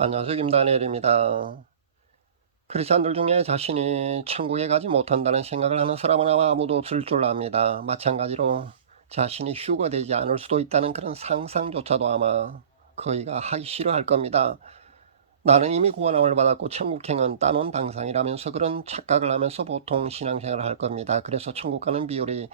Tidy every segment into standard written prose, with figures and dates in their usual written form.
안녕하세요. 김다니엘입니다. 크리스찬들 중에 자신이 천국에 가지 못한다는 생각을 하는 사람은 아마 아무도 없을 줄 압니다. 마찬가지로 자신이 휴가 되지 않을 수도 있다는 그런 상상조차도 아마 거의가 하기 싫어할 겁니다. 나는 이미 구원함을 받았고 천국행은 따놓은 당상이라면서 그런 착각을 하면서 보통 신앙생활을 할 겁니다. 그래서 천국 가는 비율이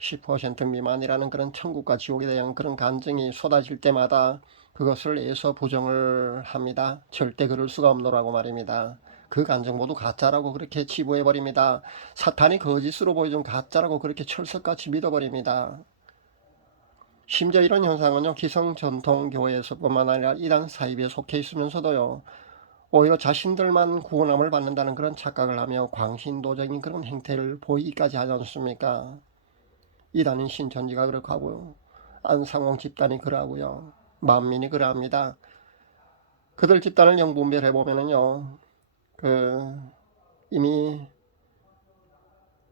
10% 미만이라는 그런 천국과 지옥에 대한 그런 간증이 쏟아질 때마다 그것을 애서 부정을 합니다. 절대 그럴 수가 없노라고 말입니다. 그 간증 모두 가짜라고 그렇게 치부해버립니다. 사탄이 거짓으로 보여준 가짜라고 그렇게 철석같이 믿어버립니다. 심지어 이런 현상은요, 기성전통교회에서뿐만 아니라 이단 사입에 속해 있으면서도요, 오히려 자신들만 구원함을 받는다는 그런 착각을 하며 광신도적인 그런 행태를 보이기까지 하지 않습니까? 이단인 신천지가 그렇게 하고요. 안상홍 집단이 그러하고요. 만민이 그러합니다. 그들 집단을 영분별해 보면은요, 그 이미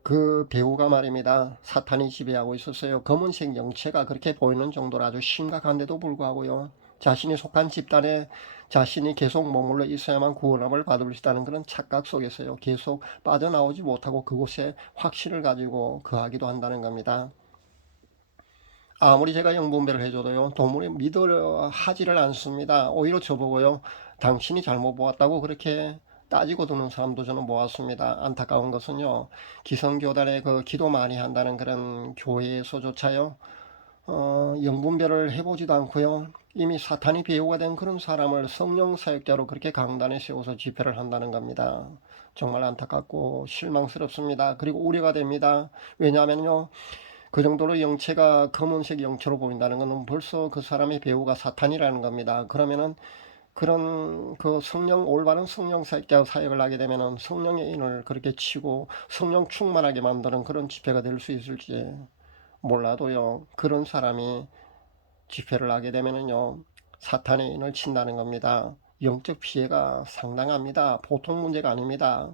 그 배우가 말입니다. 사탄이 지배하고 있었어요. 검은색 영체가 그렇게 보이는 정도로 아주 심각한데도 불구하고요. 자신이 속한 집단에 자신이 계속 머물러 있어야만 구원함을 받을 수 있다는 그런 착각 속에서요. 계속 빠져나오지 못하고 그곳에 확신을 가지고 거하기도 한다는 겁니다. 아무리 제가 영분별을 해줘도요, 도무지 믿으려 하지를 않습니다. 오히려 저보고요, 당신이 잘못 보았다고 그렇게 따지고 드는 사람도 저는 모았습니다. 안타까운 것은요, 기성교단의 그 기도 많이 한다는 그런 교회에서조차요, 영분별을 해보지도 않고요, 이미 사탄이 배우가 된 그런 사람을 성령 사역자로 그렇게 강단에 세워서 집회를 한다는 겁니다. 정말 안타깝고 실망스럽습니다. 그리고 우려가 됩니다. 왜냐하면요, 그 정도로 영체가 검은색 영체로 보인다는 것은 벌써 그 사람의 배우가 사탄이라는 겁니다. 그러면은 그런 그 성령 올바른 성령 사역자 사역을 하게 되면은 성령의 인을 그렇게 치고 성령 충만하게 만드는 그런 집회가 될 수 있을지 몰라도요. 그런 사람이 집회를 하게 되면은요. 사탄의 인을 친다는 겁니다. 영적 피해가 상당합니다. 보통 문제가 아닙니다.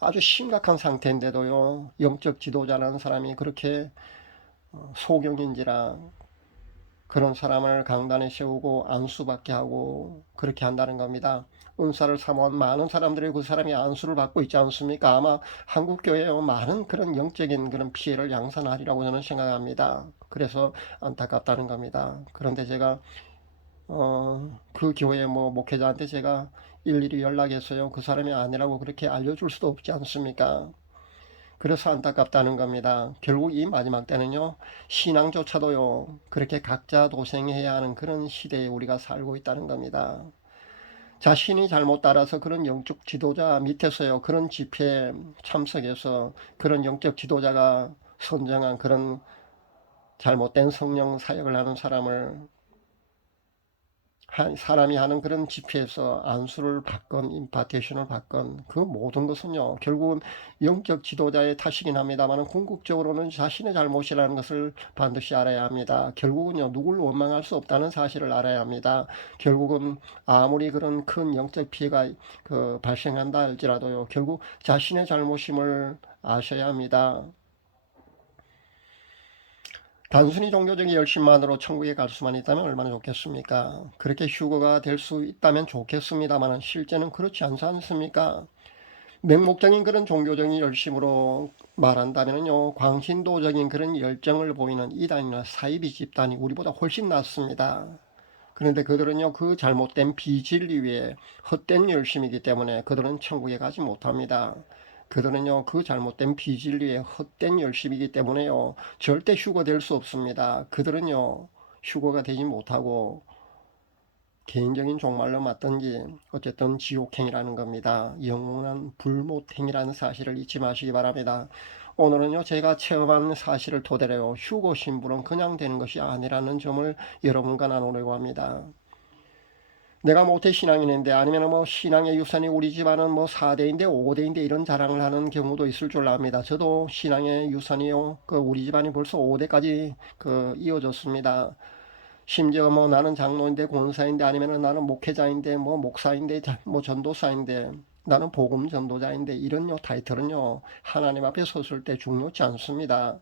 아주 심각한 상태인데도요. 영적 지도자라는 사람이 그렇게 소경인지라 그런 사람을 강단에 세우고 안수받게 하고 그렇게 한다는 겁니다. 은사를 사모한 많은 사람들이 그 사람이 안수를 받고 있지 않습니까? 아마 한국교회에 많은 그런 영적인 그런 피해를 양산하리라고 저는 생각합니다. 그래서 안타깝다는 겁니다. 그런데 제가 그 교회 뭐 목회자한테 제가 일일이 연락해서요, 그 사람이 아니라고 그렇게 알려줄 수도 없지 않습니까? 그래서 안타깝다는 겁니다. 결국 이 마지막 때는요, 신앙조차도요, 그렇게 각자 도생해야 하는 그런 시대에 우리가 살고 있다는 겁니다. 자신이 잘못 따라서 그런 영적 지도자 밑에서요, 그런 집회에 참석해서 그런 영적 지도자가 선정한 그런 잘못된 성령 사역을 하는 사람이 하는 그런 집회에서 안수를 받건 임파테이션을 받건 그 모든 것은요, 결국은 영적 지도자의 탓이긴 합니다만 궁극적으로는 자신의 잘못이라는 것을 반드시 알아야 합니다. 결국은요, 누굴 원망할 수 없다는 사실을 알아야 합니다. 결국은 아무리 그런 큰 영적 피해가 발생한다 할지라도요, 결국 자신의 잘못임을 아셔야 합니다. 단순히 종교적인 열심만으로 천국에 갈 수만 있다면 얼마나 좋겠습니까? 그렇게 휴거가 될 수 있다면 좋겠습니다만 실제는 그렇지 않지 않습니까? 맹목적인 그런 종교적인 열심으로 말한다면요, 광신도적인 그런 열정을 보이는 이단이나 사이비 집단이 우리보다 훨씬 낫습니다. 그런데 그들은요, 그 잘못된 비진리 위에 헛된 열심이기 때문에 그들은 천국에 가지 못합니다. 그들은요, 그 잘못된 비진리에 헛된 열심이기 때문에요, 절대 휴거 될 수 없습니다. 그들은요, 휴거가 되지 못하고 개인적인 종말로 맞든지 어쨌든 지옥행이라는 겁니다. 영원한 불못행이라는 사실을 잊지 마시기 바랍니다. 오늘은요, 제가 체험한 사실을 토대로 휴거 신분은 그냥 되는 것이 아니라는 점을 여러분과 나누려고 합니다. 내가 모태 신앙인인데 아니면 뭐 신앙의 유산이 우리 집안은 뭐 4대인데 5대인데 이런 자랑을 하는 경우도 있을 줄 압니다. 저도 신앙의 유산이요, 우리 집안이 벌써 5대까지 이어졌습니다. 심지어 뭐 나는 장로인데 권사인데 아니면 나는 목회자인데 뭐 목사인데 뭐 전도사인데 나는 복음 전도자인데 이런 타이틀은요, 하나님 앞에 섰을 때 중요치 않습니다.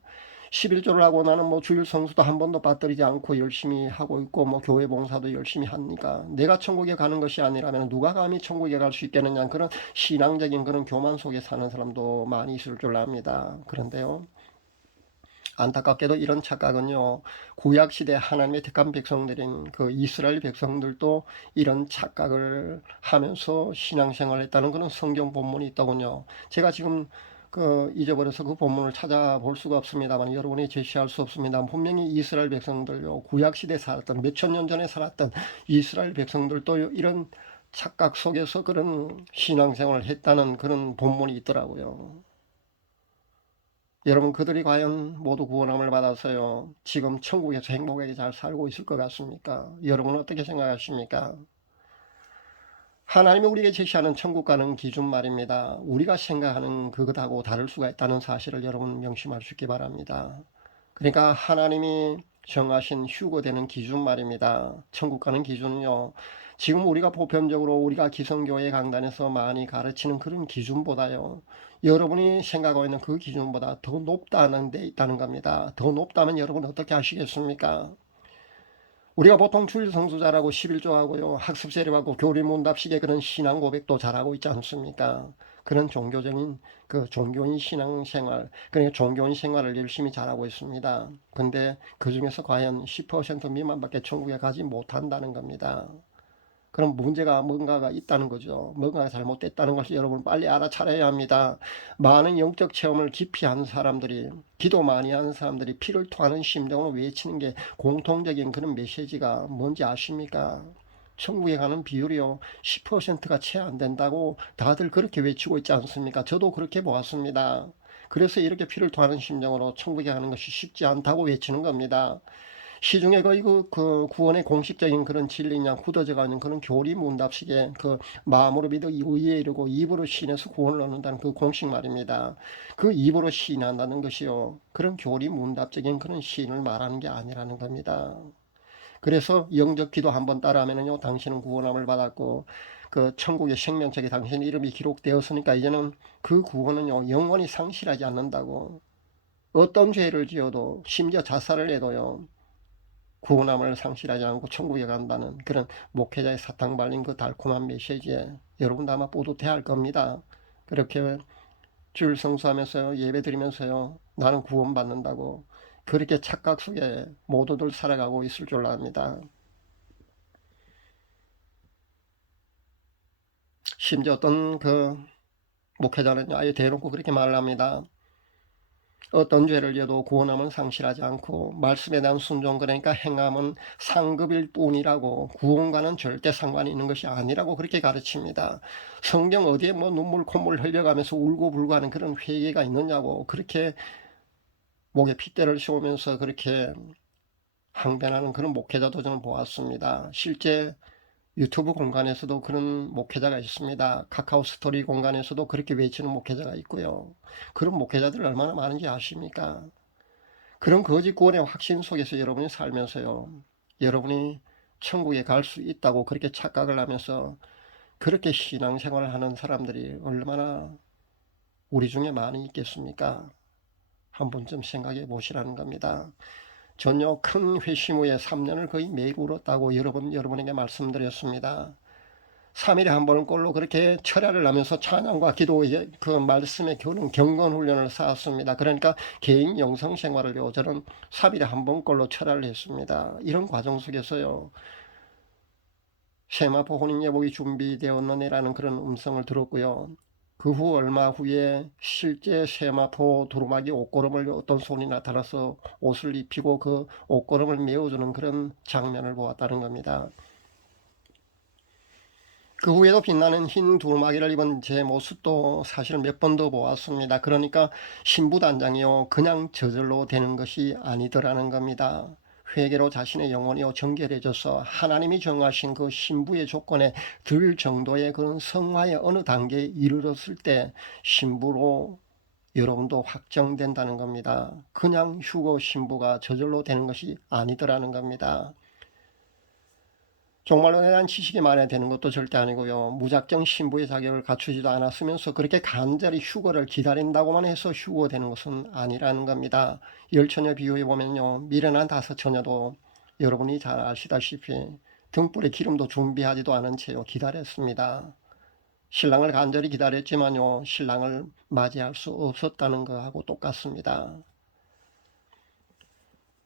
11조를 하고 나는 뭐 주일 성수도 한 번도 빠뜨리지 않고 열심히 하고 있고 뭐 교회 봉사도 열심히 하니까 내가 천국에 가는 것이 아니라면 누가 감히 천국에 갈 수 있겠느냐, 그런 신앙적인 그런 교만 속에 사는 사람도 많이 있을 줄 압니다. 그런데요, 안타깝게도 이런 착각은요, 구약시대 하나님의 택한 백성들인 그 이스라엘 백성들도 이런 착각을 하면서 신앙생활을 했다는 그런 성경 본문이 있더군요. 제가 지금 잊어버려서 그 본문을 찾아볼 수가 없습니다만 여러분이 제시할 수 없습니다. 분명히 이스라엘 백성들요, 구약시대에 살았던 몇천 년 전에 살았던 이스라엘 백성들도 이런 착각 속에서 그런 신앙생활을 했다는 그런 본문이 있더라고요. 여러분, 그들이 과연 모두 구원함을 받아서요, 지금 천국에서 행복하게 잘 살고 있을 것 같습니까? 여러분은 어떻게 생각하십니까? 하나님이 우리에게 제시하는 천국 가는 기준 말입니다. 우리가 생각하는 그것하고 다를 수가 있다는 사실을 여러분 명심할 수 있기 바랍니다. 그러니까 하나님이 정하신 휴거되는 기준 말입니다. 천국 가는 기준은요, 지금 우리가 보편적으로 우리가 기성교회 강단에서 많이 가르치는 그런 기준보다요, 여러분이 생각하고 있는 그 기준보다 더 높다는 데 있다는 겁니다. 더 높다면 여러분 어떻게 하시겠습니까? 우리가 보통 주일 성수자라고 11조 하고요, 학습 세례하고 교리문답식의 그런 신앙 고백도 잘하고 있지 않습니까? 그런 종교적인 그 종교인 신앙생활, 그러니까 종교인 생활을 열심히 잘하고 있습니다. 근데 그 중에서 과연 10% 미만밖에 천국에 가지 못한다는 겁니다. 그럼 문제가 뭔가가 있다는 거죠. 뭔가가 잘못됐다는 것을 여러분 빨리 알아차려야 합니다. 많은 영적 체험을 깊이 한 사람들이, 기도 많이 하는 사람들이 피를 토하는 심정으로 외치는 게 공통적인 그런 메시지가 뭔지 아십니까? 천국에 가는 비율이요, 10%가 채 안 된다고 다들 그렇게 외치고 있지 않습니까? 저도 그렇게 보았습니다. 그래서 이렇게 피를 토하는 심정으로 천국에 가는 것이 쉽지 않다고 외치는 겁니다. 시중에 거의 그 구원의 공식적인 그런 진리냐 굳어져 가는 그런 교리 문답식의 그 마음으로 믿어 의에 이르고 입으로 시인해서 구원을 얻는다는 그 공식 말입니다. 그 입으로 시인한다는 것이요, 그런 교리 문답적인 그런 시인을 말하는 게 아니라는 겁니다. 그래서 영적 기도 한번 따라하면요, 당신은 구원함을 받았고 그 천국의 생명책에 당신 이름이 기록되었으니까 이제는 그 구원은요, 영원히 상실하지 않는다고. 어떤 죄를 지어도 심지어 자살을 해도요, 구원함을 상실하지 않고 천국에 간다는 그런 목회자의 사탕 발린 그 달콤한 메시지에 여러분도 아마 뿌듯해 할 겁니다. 그렇게 주일 성수하면서요, 예배 드리면서요, 나는 구원받는다고 그렇게 착각 속에 모두들 살아가고 있을 줄 압니다. 심지어 어떤 그 목회자는 아예 대놓고 그렇게 말을 합니다. 어떤 죄를 지어도 구원함은 상실하지 않고 말씀에 대한 순종, 그러니까 행함은 상급일 뿐이라고, 구원과는 절대 상관이 있는 것이 아니라고 그렇게 가르칩니다. 성경 어디에 뭐 눈물 콧물 흘려가면서 울고불고 하는 그런 회개가 있느냐고 그렇게 목에 핏대를 씌우면서 그렇게 항변하는 그런 목회자도 저는 보았습니다. 실제 유튜브 공간에서도 그런 목회자가 있습니다. 카카오 스토리 공간에서도 그렇게 외치는 목회자가 있고요. 그런 목회자들 얼마나 많은지 아십니까? 그런 거짓 구원의 확신 속에서 여러분이 살면서요, 여러분이 천국에 갈 수 있다고 그렇게 착각을 하면서 그렇게 신앙생활을 하는 사람들이 얼마나 우리 중에 많이 있겠습니까? 한 번쯤 생각해 보시라는 겁니다. 전요, 큰 회심 후에 3년을 거의 매일 울었다고 여러분에게 말씀드렸습니다. 3일에 한 번꼴로 그렇게 철야를 하면서 찬양과 기도의 그 말씀의 교훈 경건 훈련을 쌓았습니다. 그러니까 개인 영성 생활을요, 저는 3일에 한 번꼴로 철야를 했습니다. 이런 과정 속에서요, 세마포 혼인예복이 준비되었느냐라는 그런 음성을 들었고요. 그 후 얼마 후에 실제 세마포 두루마기 옷걸음을 어떤 손이 나타나서 옷을 입히고 그 옷걸음을 메워주는 그런 장면을 보았다는 겁니다. 그 후에도 빛나는 흰 두루마기를 입은 제 모습도 사실 몇 번 더 보았습니다. 그러니까 신부단장이요, 그냥 저절로 되는 것이 아니더라는 겁니다. 회개로 자신의 영혼이요 정결해져서 하나님이 정하신 그 신부의 조건에 들 정도의 그런 성화의 어느 단계에 이르렀을 때 신부로 여러분도 확정된다는 겁니다. 그냥 휴거 신부가 저절로 되는 것이 아니더라는 겁니다. 종말론에 대한 지식이 많아야 되는 것도 절대 아니고요. 무작정 신부의 자격을 갖추지도 않았으면서 그렇게 간절히 휴거를 기다린다고만 해서 휴거되는 것은 아니라는 겁니다. 열처녀 비유해 보면요. 미련한 다섯 처녀도 여러분이 잘 아시다시피 등불에 기름도 준비하지도 않은 채요 기다렸습니다. 신랑을 간절히 기다렸지만요. 신랑을 맞이할 수 없었다는 거하고 똑같습니다.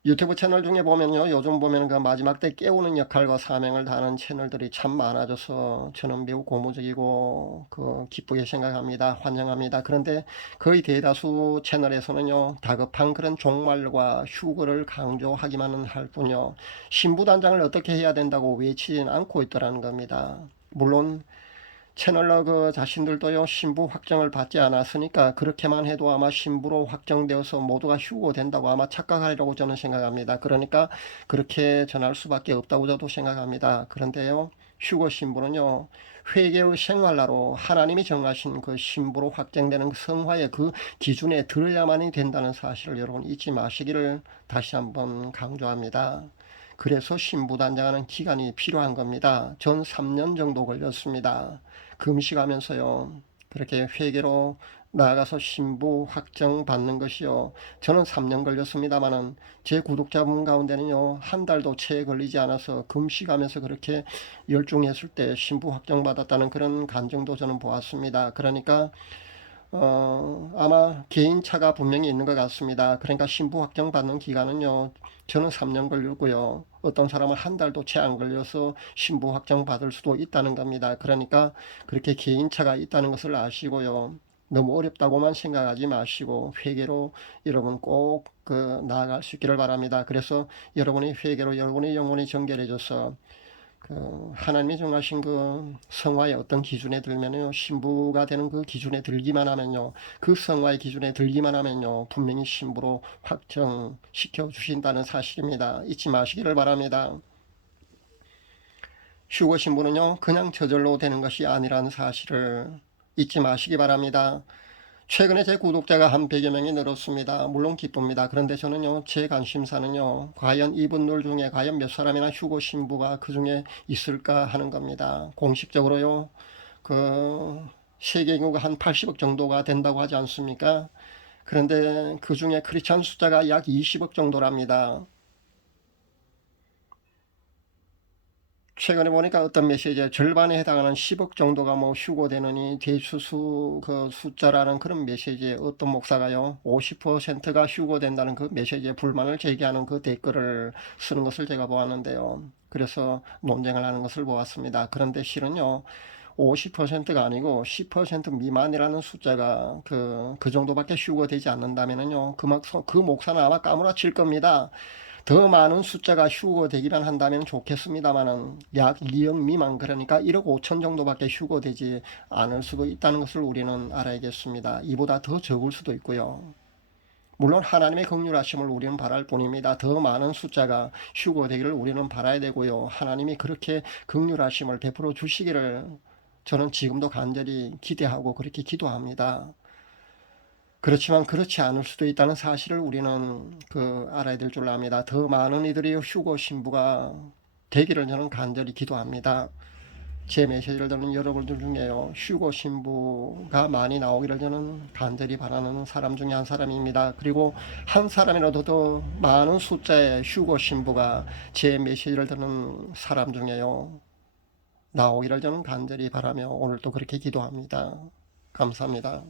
유튜브 채널 중에 보면요. 요즘 보면 그 마지막 때 깨우는 역할과 사명을 다하는 채널들이 참 많아져서 저는 매우 고무적이고 기쁘게 생각합니다. 환영합니다. 그런데 거의 대다수 채널에서는요. 다급한 그런 종말과 휴거를 강조하기만은 할 뿐요. 신부단장을 어떻게 해야 된다고 외치진 않고 있더라는 겁니다. 물론 채널러 그 자신들도요 신부 확정을 받지 않았으니까 그렇게만 해도 아마 신부로 확정되어서 모두가 휴거된다고 아마 착각하리라고 저는 생각합니다. 그러니까 그렇게 전할 수밖에 없다고 저도 생각합니다. 그런데요 휴거 신부는요 회개의 생활라로 하나님이 정하신 그 신부로 확정되는 성화의 그 기준에 들어야만이 된다는 사실을 여러분 잊지 마시기를 다시 한번 강조합니다. 그래서 신부단장하는 기간이 필요한 겁니다. 전 3년 정도 걸렸습니다. 금식하면서요. 그렇게 회개로 나아가서 신부 확정 받는 것이요. 저는 3년 걸렸습니다만은 제 구독자분 가운데는요. 한 달도 채 걸리지 않아서 금식하면서 그렇게 열중했을 때 신부 확정 받았다는 그런 간증도 저는 보았습니다. 그러니까 아마 개인차가 분명히 있는 것 같습니다. 그러니까 신부 확정 받는 기간은요. 저는 3년 걸렸고요. 어떤 사람은 한 달도 채 안 걸려서 신부 확정 받을 수도 있다는 겁니다. 그러니까 그렇게 개인차가 있다는 것을 아시고요. 너무 어렵다고만 생각하지 마시고 회개로 여러분 꼭 나아갈 수 있기를 바랍니다. 그래서 여러분의 회개로 여러분의 영혼이 정결해져서 하나님이 정하신 그 성화의 어떤 기준에 들면요 신부가 되는 그 기준에 들기만 하면요 그 성화의 기준에 들기만 하면요 분명히 신부로 확정시켜 주신다는 사실입니다. 잊지 마시기를 바랍니다. 휴거 신부는요 그냥 저절로 되는 것이 아니라는 사실을 잊지 마시기 바랍니다. 최근에 제 구독자가 한 100여 명이 늘었습니다. 물론 기쁩니다. 그런데 저는요, 제 관심사는요, 과연 이분들 중에 과연 몇 사람이나 휴거 신부가 그 중에 있을까 하는 겁니다. 공식적으로요, 세계 인구가 한 80억 정도가 된다고 하지 않습니까? 그런데 그 중에 크리스찬 숫자가 약 20억 정도랍니다. 최근에 보니까 어떤 메시지에 절반에 해당하는 10억 정도가 뭐 휴거되느니 대수수 그 숫자라는 그런 메시지에 어떤 목사가요 50%가 휴거된다는 그 메시지에 불만을 제기하는 그 댓글을 쓰는 것을 제가 보았는데요. 그래서 논쟁을 하는 것을 보았습니다. 그런데 실은요 50%가 아니고 10% 미만이라는 숫자가 그 정도밖에 휴거되지 않는다면은요 그 목사는 아마 까무라칠 겁니다. 더 많은 숫자가 휴거되기만 한다면 좋겠습니다만은 약 2억 미만 그러니까 1억 5천 정도밖에 휴거되지 않을 수도 있다는 것을 우리는 알아야겠습니다. 이보다 더 적을 수도 있고요. 물론 하나님의 긍휼하심을 우리는 바랄 뿐입니다. 더 많은 숫자가 휴거되기를 우리는 바라야 되고요. 하나님이 그렇게 긍휼하심을 베풀어 주시기를 저는 지금도 간절히 기대하고 그렇게 기도합니다. 그렇지만 그렇지 않을 수도 있다는 사실을 우리는 알아야 될 줄 압니다. 더 많은 이들이 휴거 신부가 되기를 저는 간절히 기도합니다. 제 메시지를 듣는 여러분들 중에요. 휴거 신부가 많이 나오기를 저는 간절히 바라는 사람 중에 한 사람입니다. 그리고 한 사람이라도 더 많은 숫자의 휴거 신부가 제 메시지를 듣는 사람 중에요. 나오기를 저는 간절히 바라며 오늘도 그렇게 기도합니다. 감사합니다.